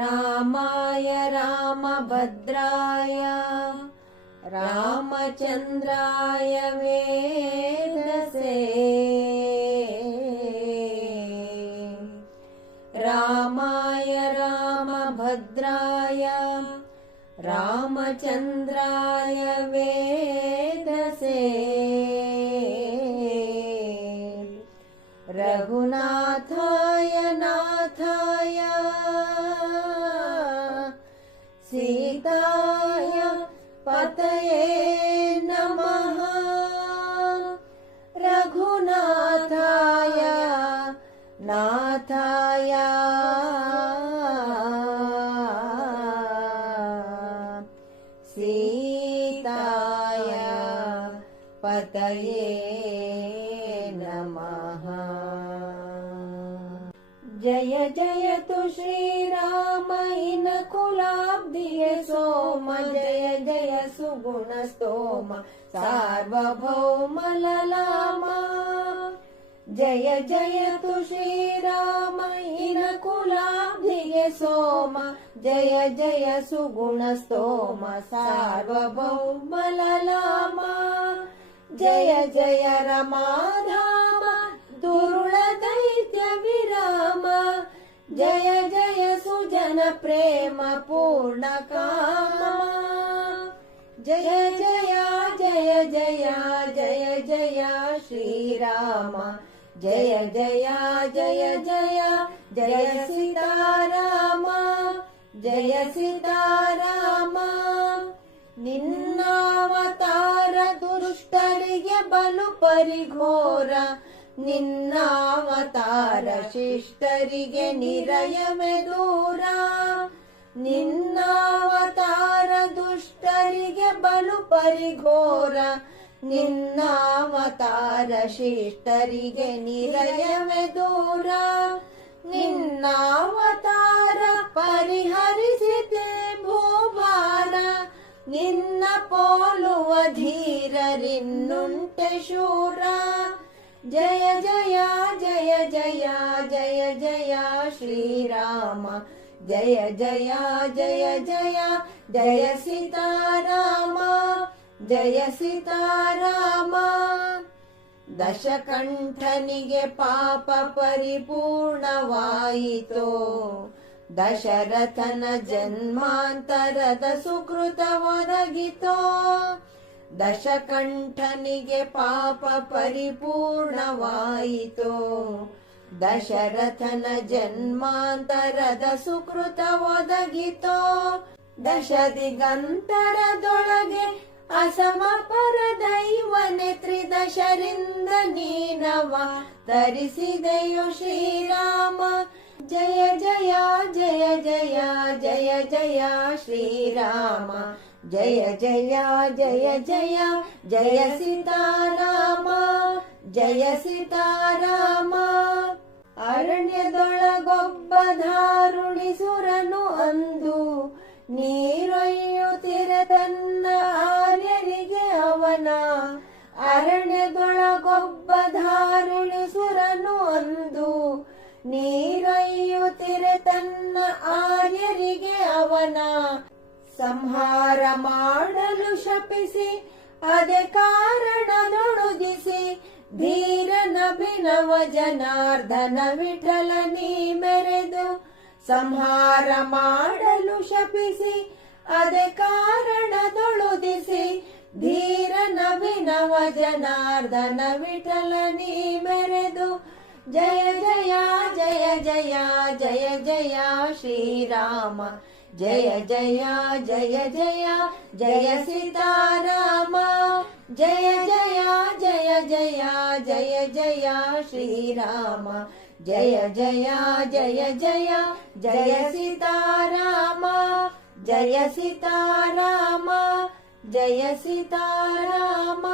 रामाय रामभद्राय रामचन्द्राय वेदसे रामाय रामभद्राय रामचन्द्राय वेदसे रघुनाथाय नाथाय सीताय पतये नमः रघुनाथाय नाथाय सीताय पतये नमः। जय जय तु श्रीराम इन कुलाब्धिये सोम जय जय सुगुण स्तोम सार्वभौम ललामा जय जय तु श्रीराम इन कुलाब्धिये सोम जय जय सुगुण स्तोम सार्वभौम ललामा जय जय रमाधाम दुरुळ दैत्य विराम जय जय सुजन प्रेम पूर्ण कामा जय जय जय जय जय जय श्रीराम जय जय जय जय जय सीताराम जय सीताराम निन्नावतार दुष्टरिगे बಲು ಪರಿಘೋರ ನಿನ್ನಾವತಾರ ಶಿಷ್ಟರಿಗೆ ನಿರಯವೇ ದೂರ ನಿನ್ನಾವತಾರ ದುಷ್ಟರಿಗೆ ಬಲು ಪರಿಘೋರ ನಿನ್ನಾವತಾರ ಶಿಷ್ಟರಿಗೆ ನಿರಯವೇ ದೂರ ನಿನ್ನಾವತಾರ ಪರಿಹರಿಸಿದೆ ಭೂಭಾರ ನಿನ್ನ ಪೋಲುವ ಧೀರರಿನ್ನುಂಟೆ ಶೂರ ಜಯ ಜಯ ಜಯ ಜಯ ಜಯ ಜಯ ಶ್ರೀರಾಮ ಜಯ ಜಯ ಜಯ ಜಯ ಜಯ ಸೀತಾರಾಮ ಜಯ ಸೀತಾರಾಮ ದಶಕಂಠನಿಗೆ ಪಾಪ ಪರಿಪೂರ್ಣವಾಯಿತೋ ದಶರಥನ ಜನ್ಮಾಂತರದ ಸುಕೃತ ಒದಗಿತೋ ದಶಕಂಠನಿಗೆ ಪಾಪ ಪರಿಪೂರ್ಣವಾಯಿತೋ ದಶರಥನ ಜನ್ಮಾಂತರದ ಸುಕೃತ ಒದಗಿತೋ ದಶದಿಗಂತರದೊಳಗೆ ಅಸಮ ಪರ ದೈವನೆ ತ್ರಿದಶರಿಂದ ನೀನವ ತರಿಸಿದೆಯೋ ಶ್ರೀರಾಮ ಜಯ ಜಯ ಜಯ ಜಯ ಜಯ ಜಯ ಶ್ರೀರಾಮ ಜಯ ಜಯ ಜಯ ಜಯ ಜಯ ಸೀತಾರಾಮ ಜಯ ಸೀತಾರಾಮ ಅರಣ್ಯದೊಳಗೊಬ್ಬ ಧಾರುಣಿಸುರನು ಅಂದು ನೀರೊಯ್ಯುತ್ತಿರೆ ತನ್ನ ಆರ್ಯರಿಗೆ ಅವನ ಅರಣ್ಯದೊಳಗೊಬ್ಬ ಧಾರುಣಿಸುರನು ಅಂದು ನೀರೊಯ್ಯುತ್ತಿರೆ ತನ್ನ ಆರ್ಯರಿಗೆ ಅವನ ಸಂಹಾರ ಮಾಡಲು ಶಪಿಸಿ ಅದೇ ಕಾರಣದೊಳುದಿಸಿ ಧೀರನಭಿನವ ಜನಾರ್ದನ ವಿಠಲ ನೀ ಮೆರೆದು ಸಂಹಾರ ಮಾಡಲು ಶಪಿಸಿ ಅದೇ ಕಾರಣದೊಳುದಿಸಿ ಧೀರನಭಿನವ ಜನಾರ್ದನ ವಿಠಲ ನೀ ಮೆರೆದು ಜಯ ಜಯ ಜಯ ಜಯ ಜಯ ಜಯ ಶ್ರೀರಾಮ ಜಯ ಜಯ ಜಯ ಜಯ ಜಯ ಸೀತಾರಾಮ ಜಯ ಜಯ ಜಯ ಜಯ ಜಯ ಜಯ ಶ್ರೀರಾಮ ಜಯ ಜಯ ಜಯ ಜಯ ಜಯ ಸೀತಾರಾಮ ಜಯ ಸೀತಾರಾಮ ಜಯ ಸೀತಾರಾಮ